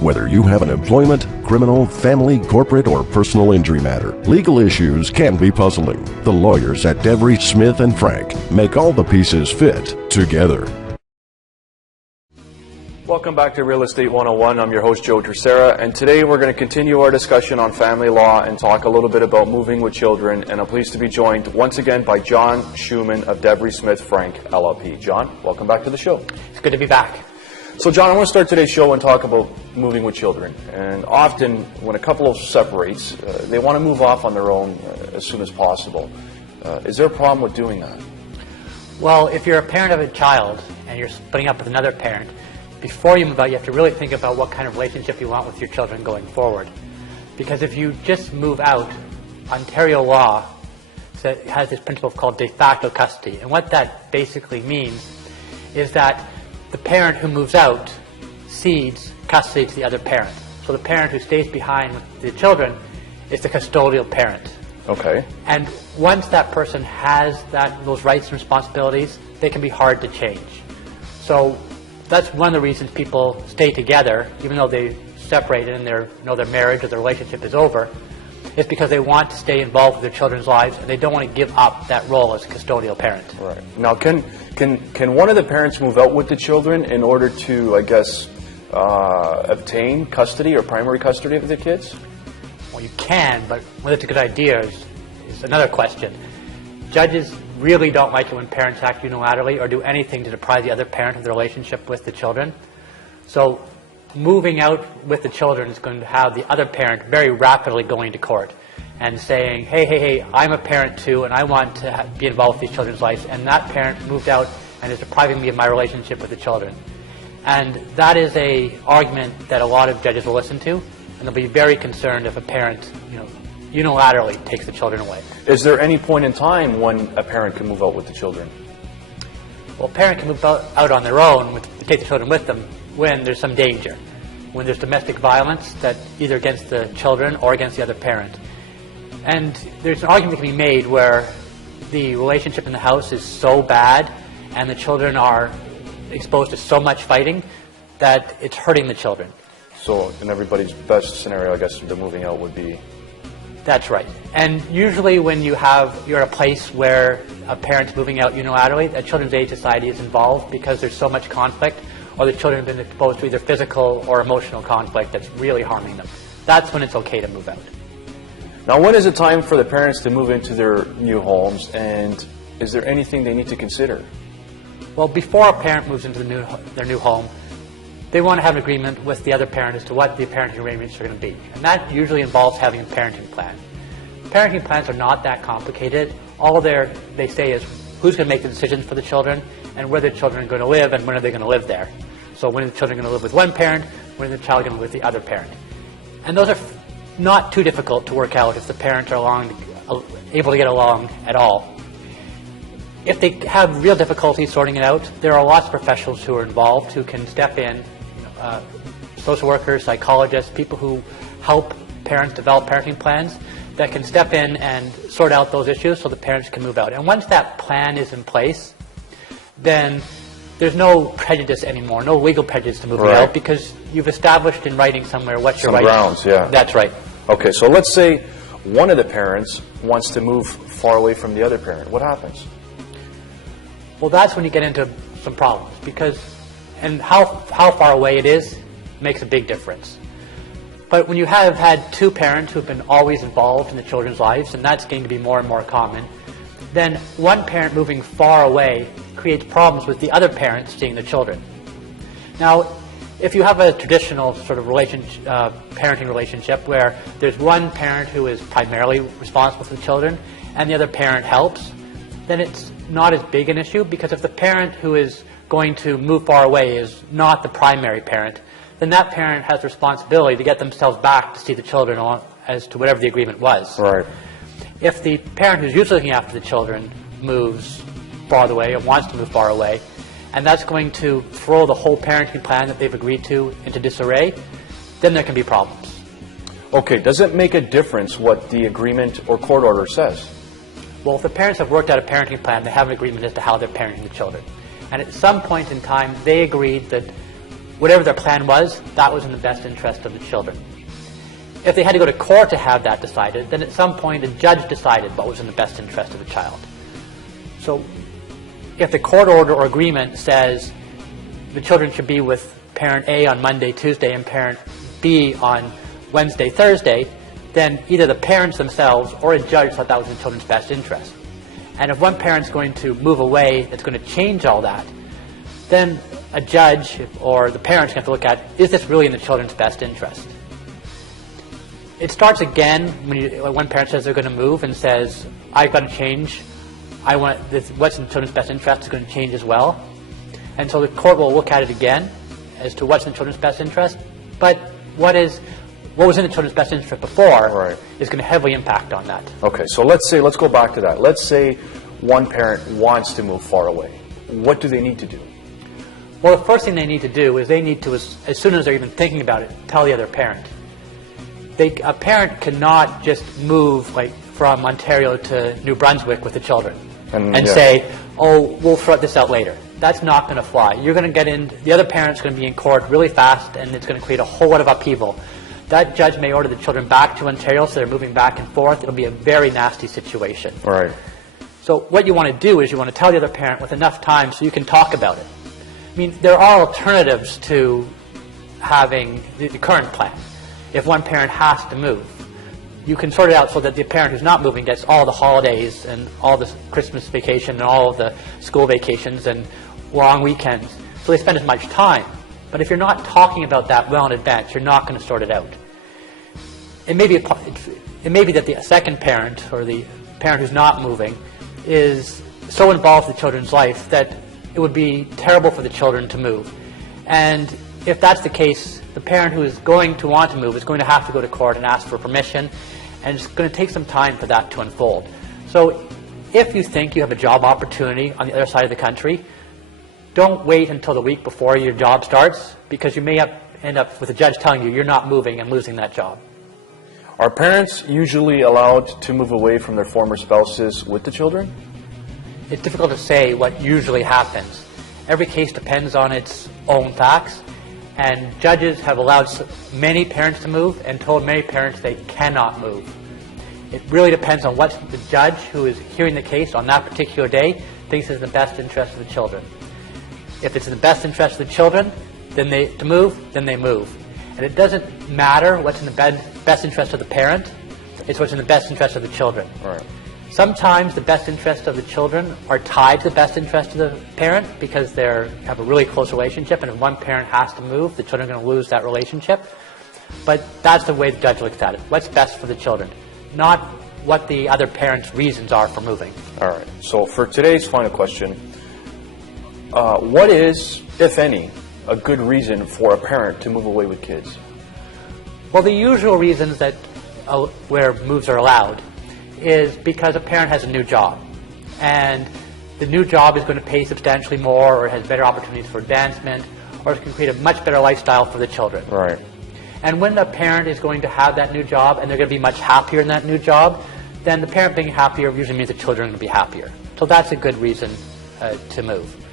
Whether you have an employment, criminal, family, corporate, or personal injury matter, legal issues can be puzzling. The lawyers at Devry Smith Frank make all the pieces fit together. Welcome back to Real Estate 101. I'm your host, Joe Tercera, and today we're going to continue our discussion on family law and talk a little bit about moving with children, and I'm pleased to be joined once again by John Schuman of Devry Smith Frank LLP. John, welcome back to the show. It's good to be back. So John, I want to start today's show and talk about moving with children. And often when a couple separates, they want to move off on their own as soon as possible. Is there a problem with doing that? Well, if you're a parent of a child and you're splitting up with another parent, before you move out, you have to really think about what kind of relationship you want with your children going forward. Because if you just move out, Ontario law has this principle called defacto custody. And what that basically means is that the parent who moves out cedes custody to the other parent. So the parent who stays behind with the children is the custodial parent. Okay. And once that person has those rights and responsibilities, they can be hard to change. So that's one of the reasons people stay together, even though they separated and their marriage or their relationship is over, is because they want to stay involved with their children's lives and they don't want to give up that role as a custodial parent. Right. Now, can one of the parents move out with the children in order to, I guess, obtain custody or primary custody of the kids? Well, you can, but whether it's a good idea is another question. Judges really don't like it when parents act unilaterally or do anything to deprive the other parent of the relationship with the children. So moving out with the children is going to have the other parent very rapidly going to court and saying, hey, I'm a parent too, and I want to be involved with these children's lives, and that parent moved out and is depriving me of my relationship with the children. And that is an argument that a lot of judges will listen to, and they'll be very concerned if a parent, unilaterally takes the children away. Is there any point in time when a parent can move out with the children? Well, a parent can move out on their own, take the children with them, when there's some danger, when there's domestic violence that either against the children or against the other parent. And there's an argument that can be made where the relationship in the house is so bad and the children are exposed to so much fighting that it's hurting the children. So in everybody's best scenario, I guess the moving out would be... That's right. And usually when you're at a place where a parent's moving out unilaterally, a Children's Aid Society is involved because there's so much conflict, or the children have been exposed to either physical or emotional conflict that's really harming them. That's when it's okay to move out. Now, when is it time for the parents to move into their new homes, and is there anything they need to consider? Well, before a parent moves into their new home, they want to have an agreement with the other parent as to what the parenting arrangements are going to be. And that usually involves having a parenting plan. Parenting plans are not that complicated. All they say is who's going to make the decisions for the children and where the children are going to live and when are they going to live there. So when are the children going to live with one parent, when is the child going to live with the other parent. And those are not too difficult to work out if the parents are able to get along at all. If they have real difficulty sorting it out, there are lots of professionals who are involved who can step in, social workers, psychologists, people who help parents develop parenting plans that can step in and sort out those issues so the parents can move out. And once that plan is in place, then there's no prejudice anymore, no legal prejudice to moving out because you've established in writing somewhere what your rights are. Some grounds, yeah. That's right. Okay, so let's say one of the parents wants to move far away from the other parent. What happens? Well, that's when you get into some problems and how far away it is makes a big difference. But when you have had two parents who have been always involved in the children's lives, and that's going to be more and more common, then one parent moving far away creates problems with the other parent seeing the children. Now, if you have a traditional sort of parenting relationship where there's one parent who is primarily responsible for the children and the other parent helps, then it's not as big an issue, because if the parent who is going to move far away is not the primary parent, then that parent has the responsibility to get themselves back to see the children as to whatever the agreement was. Right. If the parent who's usually looking after the children moves far away or wants to move far away, and that's going to throw the whole parenting plan that they've agreed to into disarray, then there can be problems. Okay, does it make a difference what the agreement or court order says? Well, if the parents have worked out a parenting plan, they have an agreement as to how they're parenting the children. And at some point in time, they agreed that whatever their plan was, that was in the best interest of the children. If they had to go to court to have that decided, then at some point a judge decided what was in the best interest of the child. So if the court order or agreement says the children should be with parent A on Monday, Tuesday, and parent B on Wednesday, Thursday, then either the parents themselves or a judge thought that was in the children's best interest. And if one parent's going to move away that's going to change all that, then a judge or the parents have to look at, is this really in the children's best interest? It starts again when one parent says they're going to move and says, I've got to change. I want this, what's in the children's best interest is going to change as well. And so the court will look at it again as to what's in the children's best interest. But what was in the children's best interest before is going to heavily impact on that. Okay, so let's go back to that. Let's say one parent wants to move far away. What do they need to do? Well, the first thing they need to do is they need to, as soon as they're even thinking about it, tell the other parent. A parent cannot just move like from Ontario to New Brunswick with the children and say, oh, we'll sort this out later. That's not going to fly. You're going to get in, the other parent's going to be in court really fast, and it's going to create a whole lot of upheaval. That judge may order the children back to Ontario, so they're moving back and forth. It'll be a very nasty situation. Right. So what you want to do is you want to tell the other parent with enough time so you can talk about it. I mean, there are alternatives to having the current plan. If one parent has to move, you can sort it out so that the parent who's not moving gets all the holidays and all the Christmas vacation and all of the school vacations and long weekends, so they spend as much time. But if you're not talking about that well in advance, you're not going to sort it out. It may be that the second parent or the parent who's not moving is so involved in the children's life that it would be terrible for the children to move. And if that's the case, the parent who is going to want to move is going to have to go to court and ask for permission, and it's going to take some time for that to unfold. So if you think you have a job opportunity on the other side of the country, don't wait until the week before your job starts, because you may end up with a judge telling you you're not moving and losing that job. Are parents usually allowed to move away from their former spouses with the children? It's difficult to say what usually happens. Every case depends on its own facts, and judges have allowed many parents to move and told many parents they cannot move. It really depends on what the judge who is hearing the case on that particular day thinks is in the best interest of the children. If it's in the best interest of the children, then they move. And it doesn't matter what's in the best interest of the parent, it's what's in the best interest of the children. Right. Sometimes the best interest of the children are tied to the best interest of the parent because they have a really close relationship, and if one parent has to move, the children are going to lose that relationship. But that's the way the judge looks at it. What's best for the children, not what the other parent's reasons are for moving. All right. So for today's final question, what is, if any, a good reason for a parent to move away with kids? Well, the usual reasons that where moves are allowed is because a parent has a new job, and the new job is going to pay substantially more, or has better opportunities for advancement, or it can create a much better lifestyle for the children. Right. And when the parent is going to have that new job and they're going to be much happier in that new job, then the parent being happier usually means the children are going to be happier. So that's a good reason to move.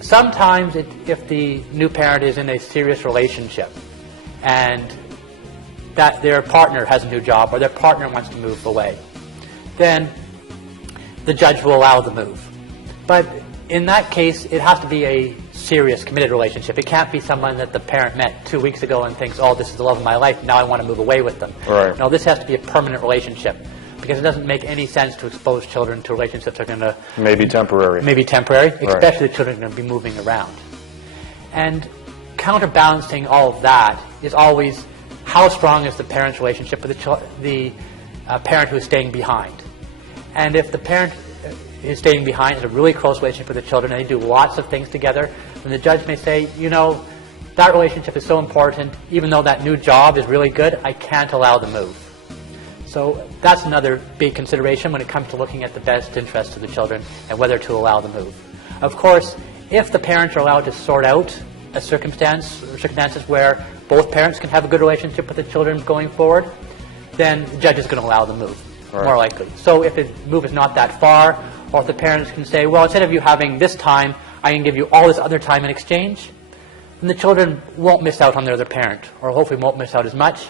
Sometimes if the new parent is in a serious relationship and that their partner has a new job or their partner wants to move away, then the judge will allow the move. But in that case, it has to be a serious, committed relationship. It can't be someone that the parent met 2 weeks ago and thinks, oh, this is the love of my life, now I want to move away with them. Right. No, this has to be a permanent relationship, because it doesn't make any sense to expose children to relationships that are going to... Maybe temporary, especially the children are going to be moving around. And counterbalancing all of that is always how strong is the parent's relationship with the parent who is staying behind. And if the parent is staying behind has a really close relationship with the children and they do lots of things together, then the judge may say, you know, that relationship is so important, even though that new job is really good, I can't allow the move. So that's another big consideration when it comes to looking at the best interest of the children and whether to allow the move. Of course, if the parents are allowed to sort out a circumstances where both parents can have a good relationship with the children going forward, then the judge is going to allow the move, more likely. So if the move is not that far, or if the parents can say, well, instead of you having this time, I can give you all this other time in exchange, then the children won't miss out on their other parent, or hopefully won't miss out as much,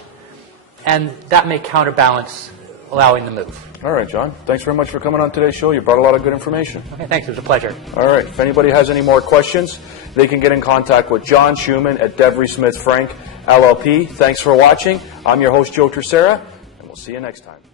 and that may counterbalance allowing the move. All right, John. Thanks very much for coming on today's show. You brought a lot of good information. Okay, thanks. It was a pleasure. All right. If anybody has any more questions, they can get in contact with John Schuman at Devry Smith Frank LLP. Thanks for watching. I'm your host, Joe Tercera, and we'll see you next time.